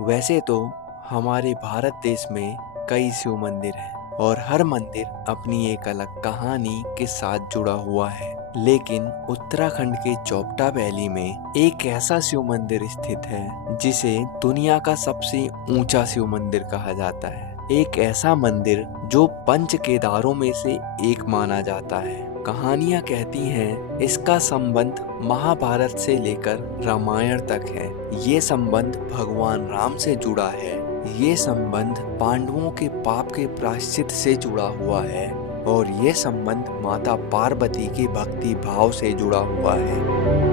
वैसे तो हमारे भारत देश में कई शिव मंदिर हैं और हर मंदिर अपनी एक अलग कहानी के साथ जुड़ा हुआ है। लेकिन उत्तराखंड के चोपटा वैली में एक ऐसा शिव मंदिर स्थित है जिसे दुनिया का सबसे ऊंचा शिव मंदिर कहा जाता है। एक ऐसा मंदिर जो पंच केदारों में से एक माना जाता है। कहानियां कहती हैं इसका संबंध महाभारत से लेकर रामायण तक है। ये संबंध भगवान राम से जुड़ा है। ये संबंध पांडवों के पाप के प्रायश्चित से जुड़ा हुआ है और ये संबंध माता पार्वती के भक्ति भाव से जुड़ा हुआ है।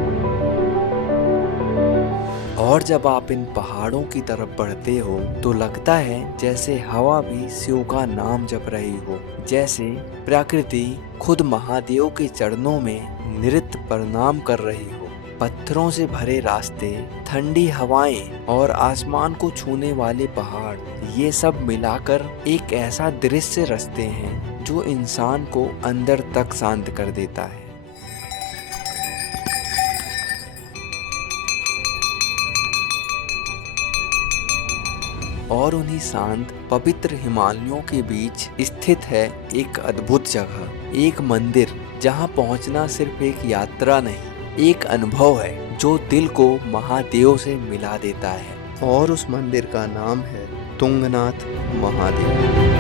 और जब आप इन पहाड़ों की तरफ बढ़ते हो तो लगता है जैसे हवा भी शिव का नाम जप रही हो, जैसे प्रकृति खुद महादेव के चरणों में नृत्य प्रणाम कर रही हो। पत्थरों से भरे रास्ते, ठंडी हवाएं और आसमान को छूने वाले पहाड़, ये सब मिलाकर एक ऐसा दृश्य रचते हैं जो इंसान को अंदर तक शांत कर देता है। और उन्हीं शांत पवित्र हिमालयों के बीच स्थित है एक अद्भुत जगह, एक मंदिर जहां पहुंचना सिर्फ एक यात्रा नहीं, एक अनुभव है जो दिल को महादेव से मिला देता है। और उस मंदिर का नाम है तुंगनाथ महादेव।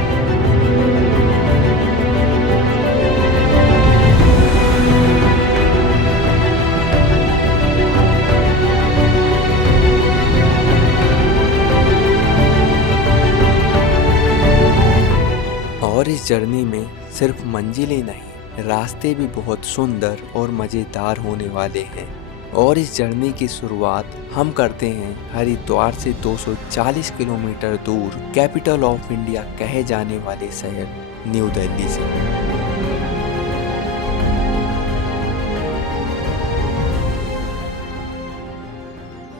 और इस जर्नी में सिर्फ मंजिलें नहीं, रास्ते भी बहुत सुंदर और मज़ेदार होने वाले हैं। और इस जर्नी की शुरुआत हम करते हैं हरिद्वार से 240 किलोमीटर दूर कैपिटल ऑफ इंडिया कहे जाने वाले शहर न्यू दिल्ली से।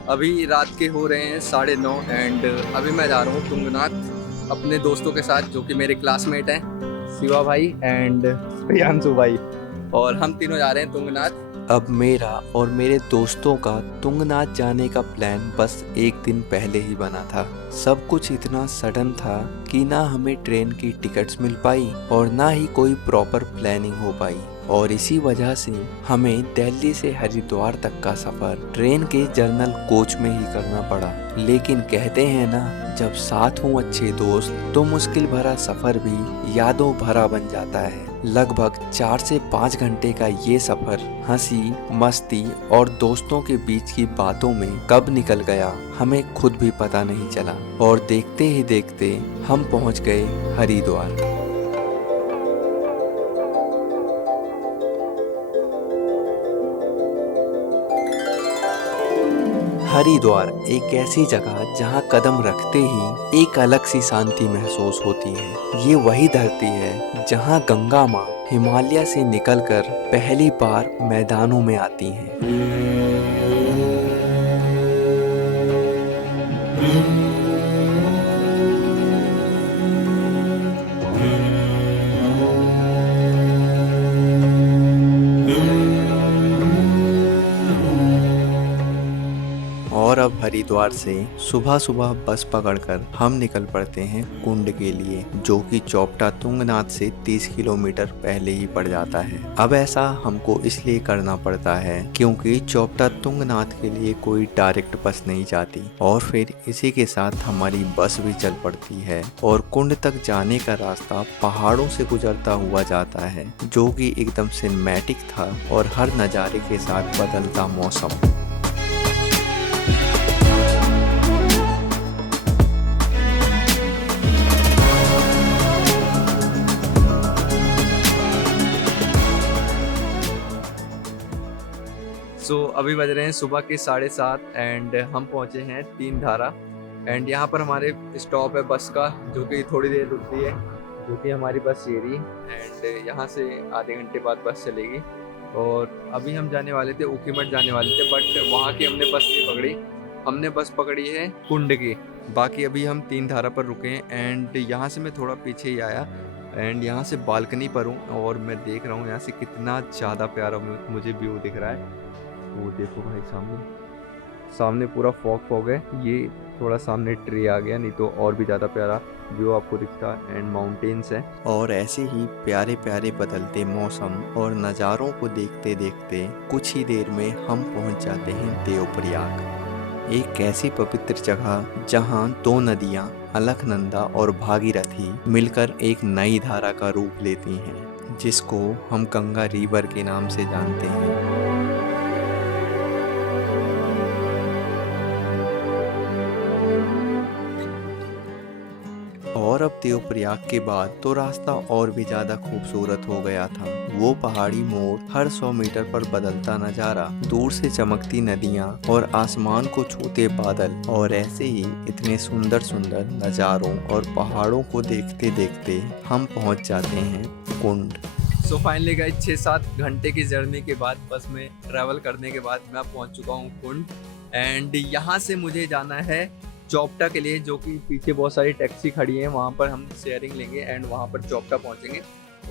अभी रात के हो रहे हैं 9:30 एंड अभी मैं जा रहा हूँ तुंगनाथ अपने दोस्तों के साथ, जो कि मेरे क्लासमेट हैं, शिवा भाई एंड प्रियांशु भाई, और हम तीनों जा रहे हैं तुंगनाथ। अब मेरा और मेरे दोस्तों का तुंगनाथ जाने का प्लान बस एक दिन पहले ही बना था। सब कुछ इतना सडन था कि ना हमें ट्रेन की टिकट्स मिल पाई और ना ही कोई प्रॉपर प्लानिंग हो पाई। और इसी वजह से हमें दिल्ली से हरिद्वार तक का सफर ट्रेन के जर्नल कोच में ही करना पड़ा। लेकिन कहते हैं ना, जब साथ हों अच्छे दोस्त तो मुश्किल भरा सफर भी यादों भरा बन जाता है। लगभग 4 से 5 घंटे का ये सफर हंसी, मस्ती और दोस्तों के बीच की बातों में कब निकल गया हमें खुद भी पता नहीं चला। और देखते ही देखते हम पहुंच गए हरिद्वार। हरिद्वार एक ऐसी जगह जहां कदम रखते ही एक अलग सी शांति महसूस होती है। ये वही धरती है जहां गंगा माँ हिमालय से निकलकर पहली बार मैदानों में आती हैं। और अब हरिद्वार से सुबह सुबह बस पकड़कर हम निकल पड़ते हैं कुंड के लिए, जो कि चोपटा तुंगनाथ से 30 किलोमीटर पहले ही पड़ जाता है। अब ऐसा हमको इसलिए करना पड़ता है क्योंकि चोपटा तुंगनाथ के लिए कोई डायरेक्ट बस नहीं जाती और फिर इसी के साथ हमारी बस भी चल पड़ती है। और कुंड तक जाने का रास्ता पहाड़ों से गुजरता हुआ जाता है, जो कि एकदम सिनेमैटिक था और हर नज़ारे के साथ बदलता मौसम। अभी बज रहे हैं सुबह के 7:30 एंड हम पहुंचे हैं 3 धारा एंड यहाँ पर हमारे स्टॉप है बस का, जो कि थोड़ी देर रुकती है, जो कि हमारी बस ये रही एंड यहाँ से आधे घंटे बाद बस चलेगी। और अभी हम जाने वाले थे ऊखीमठ जाने वाले थे, बट वहाँ की हमने बस नहीं पकड़ी, हमने बस पकड़ी है कुंड की। बाकी अभी हम 3 धारा पर रुके हैं एंड यहाँ से मैं थोड़ा पीछे ही आया एंड यहाँ से बालकनी पर हूँ और मैं देख रहा हूँ यहाँ से कितना ज़्यादा प्यारा मुझे व्यू दिख रहा है। वो देखो भाई सामने, सामने पूरा फॉग है, ये थोड़ा सामने ट्री आ गया, नहीं तो और भी ज़्यादा प्यारा व्यू आपको दिखता एंड माउंटेन्स है। और ऐसे ही प्यारे प्यारे बदलते मौसम और नज़ारों को देखते देखते कुछ ही देर में हम पहुंच जाते हैं देवप्रयाग, एक ऐसी पवित्र जगह जहां दो नदियां अलकनंदा और भागीरथी मिलकर एक नई धारा का रूप लेती हैं, जिसको हम गंगा रिवर के नाम से जानते हैं। और अब देवप्रयाग के बाद तो रास्ता और भी ज्यादा खूबसूरत हो गया था। वो पहाड़ी मोड़, हर 100 मीटर पर बदलता नजारा, दूर से चमकती नदियां और आसमान को छूते बादल, और ऐसे ही इतने सुंदर सुंदर नज़ारों और पहाड़ों को देखते देखते हम पहुंच जाते हैं कुंड। सो फाइनली गाइस 6-7 घंटे की जर्नी के बाद, बस में ट्रैवल करने के बाद मैं पहुंच चुका हूं कुंड। एंड यहाँ से मुझे जाना है चौपटा के लिए, जो कि पीछे बहुत सारी टैक्सी खड़ी हैं, वहाँ पर हम शेयरिंग लेंगे एंड वहाँ पर चौपटा पहुँचेंगे।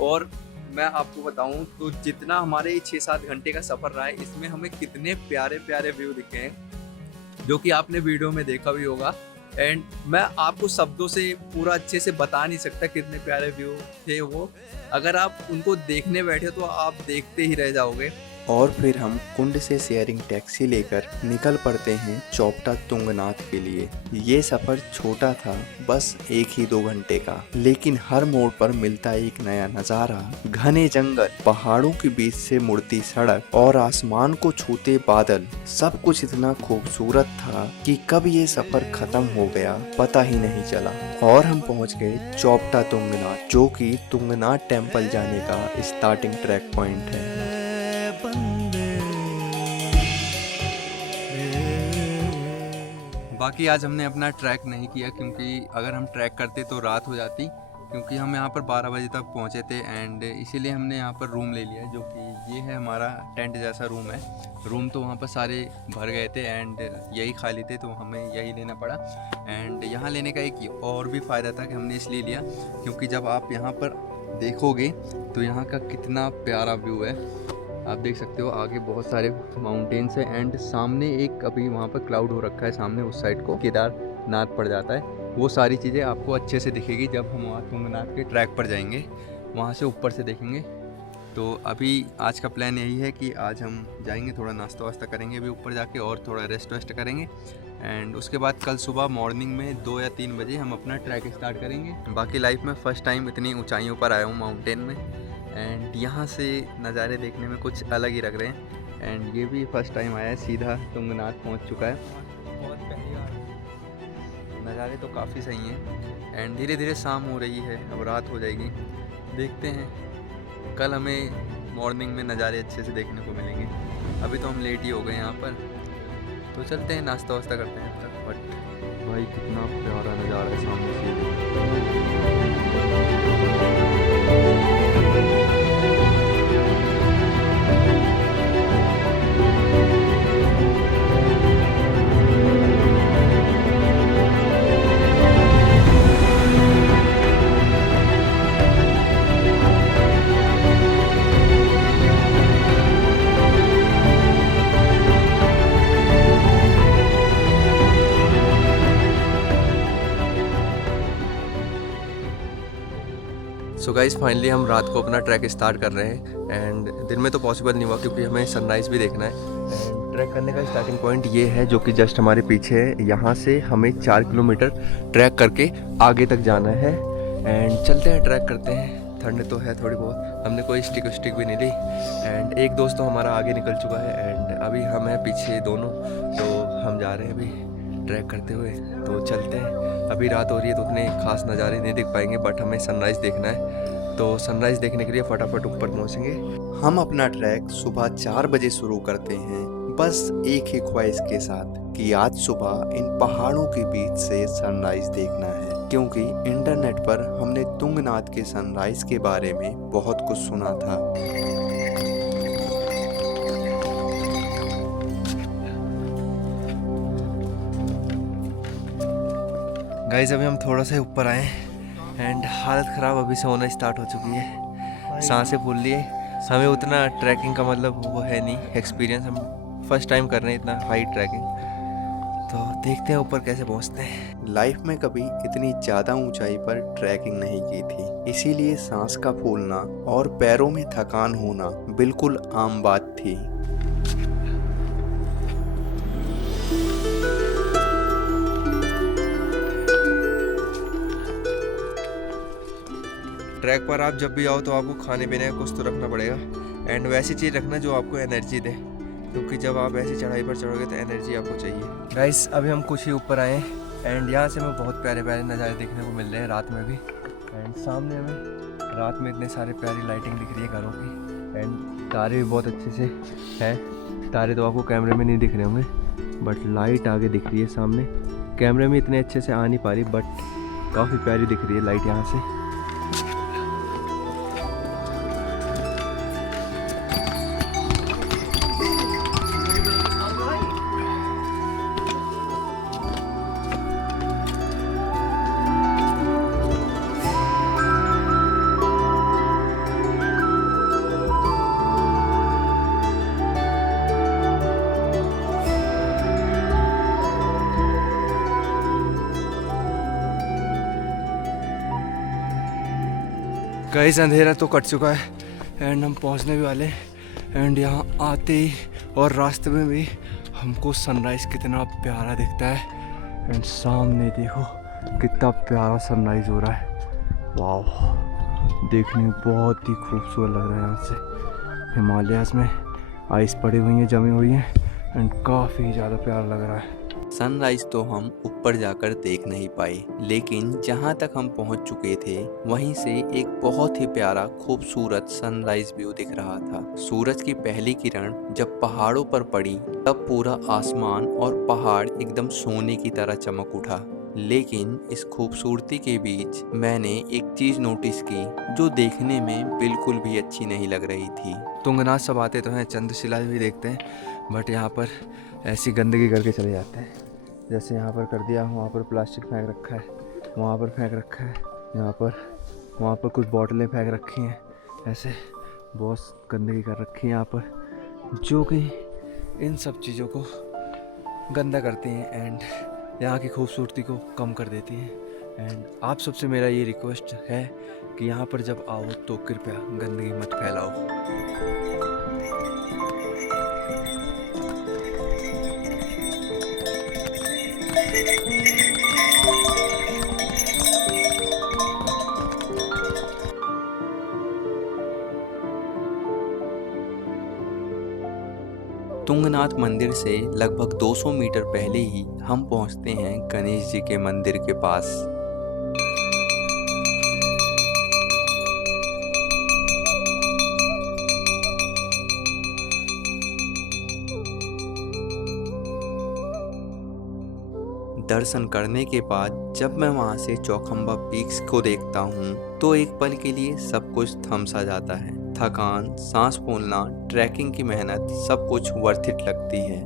और मैं आपको बताऊँ तो जितना हमारे 6-7 घंटे का सफ़र रहा है, इसमें हमें कितने प्यारे प्यारे व्यू दिखे हैं, जो कि आपने वीडियो में देखा भी होगा। एंड मैं आपको शब्दों से पूरा अच्छे से बता नहीं सकता कितने प्यारे व्यू थे वो। अगर आप उनको देखने बैठे तो आप देखते ही रह जाओगे। और फिर हम कुंड से शेयरिंग टैक्सी लेकर निकल पड़ते हैं चौपटा तुंगनाथ के लिए। ये सफ़र छोटा था, बस 1 ही 2 घंटे का, लेकिन हर मोड़ पर मिलता एक नया नज़ारा। घने जंगल, पहाड़ों के बीच से मुड़ती सड़क और आसमान को छूते बादल, सब कुछ इतना खूबसूरत था कि कब ये सफ़र खत्म हो गया पता ही नहीं चला। और हम पहुंच गए चौपटा तुंगनाथ, जो कि तुंगनाथ टेम्पल जाने का स्टार्टिंग ट्रैक पॉइंट है। बाकी आज हमने अपना ट्रैक नहीं किया, क्योंकि अगर हम ट्रैक करते तो रात हो जाती, क्योंकि हम यहाँ पर 12 बजे तक पहुँचे थे। एंड इसीलिए हमने यहाँ पर रूम ले लिया है, जो कि ये है हमारा टेंट जैसा रूम है। रूम तो वहाँ पर सारे भर गए थे एंड यही खाली थे, तो हमें यही लेना पड़ा। एंड यहाँ लेने का एक और भी फ़ायदा था कि हमने इसलिए लिया क्योंकि जब आप यहाँ पर देखोगे तो यहाँ का कितना प्यारा व्यू है। आप देख सकते हो आगे बहुत सारे माउंटेन्स हैं एंड सामने एक अभी वहाँ पर क्लाउड हो रखा है, सामने उस साइड को केदारनाथ पड़ जाता है। वो सारी चीज़ें आपको अच्छे से दिखेगी जब हम वहाँ तुंगनाथ के ट्रैक पर जाएंगे, वहाँ से ऊपर से देखेंगे। तो अभी आज का प्लान यही है कि आज हम जाएंगे, थोड़ा नाश्ता वास्ता करेंगे अभी ऊपर जाके और थोड़ा रेस्ट वेस्ट करेंगे। एंड उसके बाद कल सुबह मॉर्निंग में 2 या 3 बजे हम अपना ट्रैक स्टार्ट करेंगे। बाकी लाइफ में फ़र्स्ट टाइम इतनी ऊंचाइयों पर आया हूँ माउंटेन में, एंड यहाँ से नज़ारे देखने में कुछ अलग ही लग रहे हैं। एंड ये भी फर्स्ट टाइम आया है, सीधा तुंगनाथ पहुँच चुका है। बहुत पहली बार। नज़ारे तो काफ़ी सही हैं एंड धीरे धीरे शाम हो रही है, अब रात हो जाएगी। देखते हैं कल हमें मॉर्निंग में नज़ारे अच्छे से देखने को मिलेंगे। अभी तो हम लेट ही हो गए यहाँ पर, तो चलते हैं नाश्ता वास्ता करते हैं तक। बट भाई कितना प्यारा नज़ारा है सामने से। सो गाइस फाइनली हम रात को अपना ट्रैक स्टार्ट कर रहे हैं एंड दिन में तो पॉसिबल नहीं हुआ क्योंकि हमें सनराइज़ भी देखना है। एंड ट्रैक करने का स्टार्टिंग पॉइंट ये है जो कि जस्ट हमारे पीछे है। यहाँ से हमें 4 किलोमीटर ट्रैक करके आगे तक जाना है एंड चलते हैं, ट्रैक करते हैं। ठंड तो है थोड़ी बहुत, हमने कोई स्टिक भी नहीं ली। एंड एक दोस्त तो हमारा आगे निकल चुका है एंड अभी हम हैं पीछे दोनों, तो हम जा रहे हैं अभी ट्रैक करते हुए। तो चलते हैं, अभी रात हो रही है तो उतने खास नज़ारे नहीं देख पाएंगे, बट हमें सनराइज़ देखना है। तो सनराइज़ देखने के लिए फटाफट ऊपर पहुंचेंगे। हम अपना ट्रैक सुबह 4 बजे शुरू करते हैं, बस एक ही ख्वाहिश के साथ कि आज सुबह इन पहाड़ों के बीच से सनराइज़ देखना है, क्योंकि इंटरनेट पर हमने तुंगनाथ के सनराइज़ के बारे में बहुत कुछ सुना था। गाइस अभी हम थोड़ा सा ऊपर आए एंड हालत ख़राब अभी से होना स्टार्ट हो चुकी है, सांसें फूल लिए। हमें उतना ट्रैकिंग का मतलब वो है नहीं एक्सपीरियंस, हम फर्स्ट टाइम कर रहे हैं इतना हाई ट्रैकिंग। तो देखते हैं ऊपर कैसे पहुंचते हैं। लाइफ में कभी इतनी ज़्यादा ऊंचाई पर ट्रैकिंग नहीं की थी, इसीलिए सांस का फूलना और पैरों में थकान होना बिल्कुल आम बात थी। ट्रैक पर आप जब भी आओ तो आपको खाने पीने का कुछ तो रखना पड़ेगा, एंड वैसी चीज़ रखना जो आपको एनर्जी दे, क्योंकि जब आप ऐसी चढ़ाई पर चढ़ोगे तो एनर्जी आपको चाहिए। गाइस अभी हम कुछ ही ऊपर आए एंड यहाँ से हमें बहुत प्यारे प्यारे नज़ारे देखने को मिल रहे हैं रात में भी। एंड सामने हमें रात में इतने सारे प्यारी लाइटिंग दिख रही है घरों की, एंड तारे भी बहुत अच्छे से हैं। तारे तो आपको कैमरे में नहीं दिख रहे होंगे, बट लाइट आगे दिख रही है सामने। कैमरे में इतने अच्छे से आ नहीं पा रही, बट काफ़ी प्यारी दिख रही है लाइट यहाँ से। गाइस अंधेरा तो कट चुका है एंड हम पहुंचने भी वाले हैं। एंड यहाँ आते ही और रास्ते में भी हमको सनराइज़ कितना प्यारा दिखता है। एंड सामने देखो कितना प्यारा सनराइज़ हो रहा है, वाह देखने में बहुत ही खूबसूरत लग रहा है। यहाँ से हिमालयाज़ में आइस पड़ी हुई है, जमी हुई है, एंड काफ़ी ज़्यादा प्यारा लग रहा है। सनराइज तो हम ऊपर जाकर देख नहीं पाए, लेकिन जहाँ तक हम पहुँच चुके थे वहीं से एक बहुत ही प्यारा खूबसूरत सनराइज व्यू दिख रहा था। सूरज की पहली किरण जब पहाड़ों पर पड़ी तब पूरा आसमान और पहाड़ एकदम सोने की तरह चमक उठा। लेकिन इस खूबसूरती के बीच मैंने एक चीज नोटिस की जो देखने में बिल्कुल भी अच्छी नहीं लग रही थी। तुंगनाथ सब आते तो हैं, चंद्रशिला भी देखते हैं, बट यहाँ पर ऐसी गंदगी करके चले जाते हैं। जैसे यहाँ पर कर दिया, वहाँ पर प्लास्टिक फेंक रखा है, वहाँ पर फेंक रखा है, वहाँ पर कुछ बोतलें फेंक रखी हैं, ऐसे बहुत गंदगी कर रखी है यहाँ पर, जो कि इन सब चीज़ों को गंदा करती हैं एंड यहाँ की खूबसूरती को कम कर देती हैं। एंड आप सबसे मेरा ये रिक्वेस्ट है कि यहाँ पर जब आओ तो कृपया गंदगी मत फैलाओ। तुंगनाथ मंदिर से लगभग 200 मीटर पहले ही हम पहुंचते हैं गणेश जी के मंदिर के पास। दर्शन करने के बाद जब मैं वहां से चौखंबा पीक्स को देखता हूं तो एक पल के लिए सब कुछ थम सा जाता है। थकान, सांस फूलना, ट्रैकिंग की मेहनत सब कुछ वर्थ इट लगती है।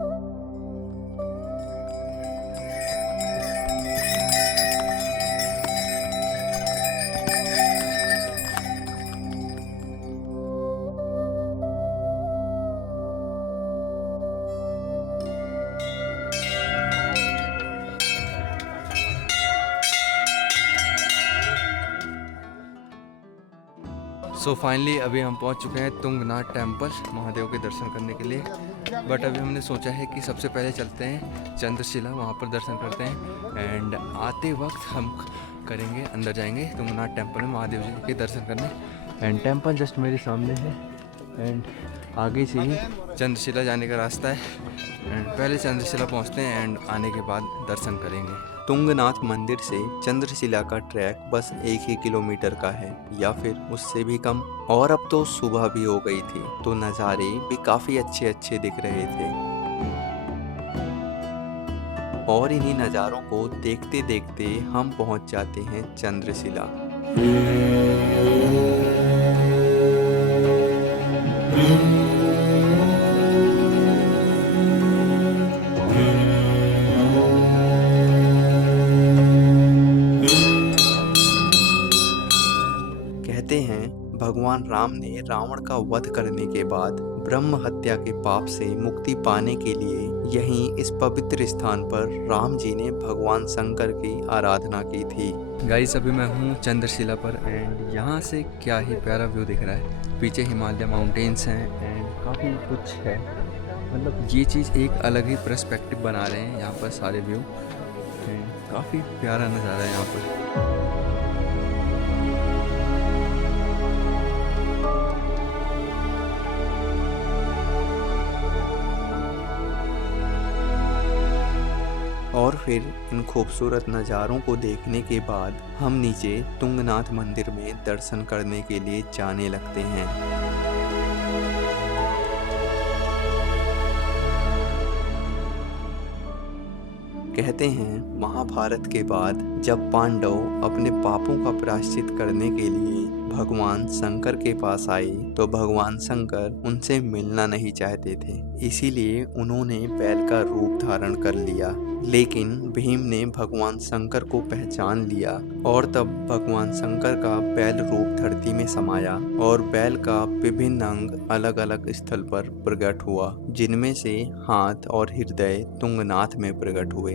सो फाइनली अभी हम पहुंच चुके हैं तुंगनाथ टेम्पल, महादेव के दर्शन करने के लिए। बट अभी हमने सोचा है कि सबसे पहले चलते हैं चंद्रशिला, वहां पर दर्शन करते हैं। एंड आते वक्त हम करेंगे, अंदर जाएंगे तुंगनाथ टेम्पल में महादेव जी के दर्शन करने। एंड टेम्पल जस्ट मेरे सामने है एंड आगे से ही चंद्रशिला जाने का रास्ता है। एंड पहले चंद्रशिला पहुंचते हैं एंड आने के बाद दर्शन करेंगे। तुंगनाथ मंदिर से चंद्रशिला का ट्रैक बस 1 ही किलोमीटर का है या फिर उससे भी कम। और अब तो सुबह भी हो गई थी तो नज़ारे भी काफ़ी अच्छे अच्छे दिख रहे थे। और इन्हीं नज़ारों को देखते देखते हम पहुंच जाते हैं चंद्रशिला। कहते हैं भगवान राम ने रावण का वध करने के बाद ब्रह्म हत्या के पाप से मुक्ति पाने के लिए यहीं इस पवित्र स्थान पर राम जी ने भगवान शंकर की आराधना की थी। गाइस अभी मैं हूँ चंद्रशिला पर एंड यहाँ से क्या ही प्यारा व्यू दिख रहा है। पीछे हिमालय माउंटेन्स हैं एंड काफ़ी कुछ है, मतलब ये चीज़ एक अलग ही पर्सपेक्टिव बना रहे हैं यहाँ पर सारे व्यू एंड काफ़ी प्यारा नज़ारा है यहाँ पर। और फिर इन खूबसूरत नज़ारों को देखने के बाद हम नीचे तुंगनाथ मंदिर में दर्शन करने के लिए जाने लगते हैं। कहते हैं महाभारत के बाद जब पांडव अपने पापों का प्रायश्चित करने के लिए भगवान शंकर के पास आए तो भगवान शंकर उनसे मिलना नहीं चाहते थे, इसीलिए उन्होंने बैल का रूप धारण कर लिया। लेकिन भीम ने भगवान शंकर को पहचान लिया और तब भगवान शंकर का बैल रूप धरती में समाया और बैल का विभिन्न अंग अलग अलग स्थल पर प्रकट हुआ, जिनमें से हाथ और हृदय तुंगनाथ में प्रकट हुए।